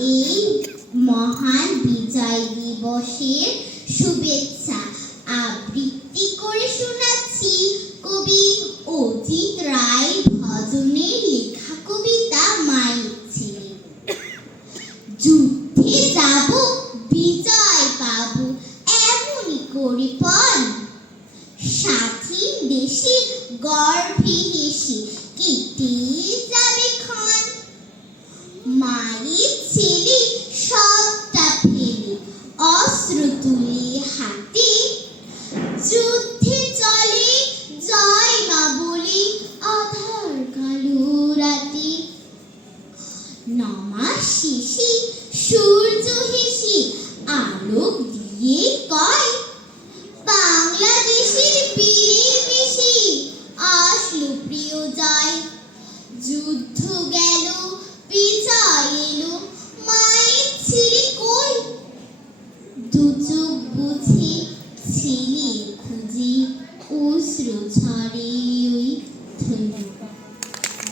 এই মহান বিজয় দিবসের শুভেচ্ছা আবৃত্তি করে শোনাচ্ছি কবি অজিত রায় ভজনের লেখা কবিতা মায়ের ছেলে। যুদ্ধে যাব বিজয় পাবো এমনই করে পণ, স্বাধীন দেশে গর্ভে হেসে কেটে যাবে ক্ষণ। মায়ের ছেলে সবটা ফেলে অস্ত্র তুলে হাতে, যুদ্ধে চলে জয় মা বলে আধার কালো রাতে। 9 মাস শেষে সূর্য হেসে আলোক দিয়ে কয়, বাংলাদেশের বীরের বেশে আসলো প্রিয় জয়। যুদ্ধ গেল বিজয় এলো, মায়ের ছেলে কই? দু চোখ বুঝে ছেলে খুঁজে অশ্রু ঝরে ওই ধন্যবাদ।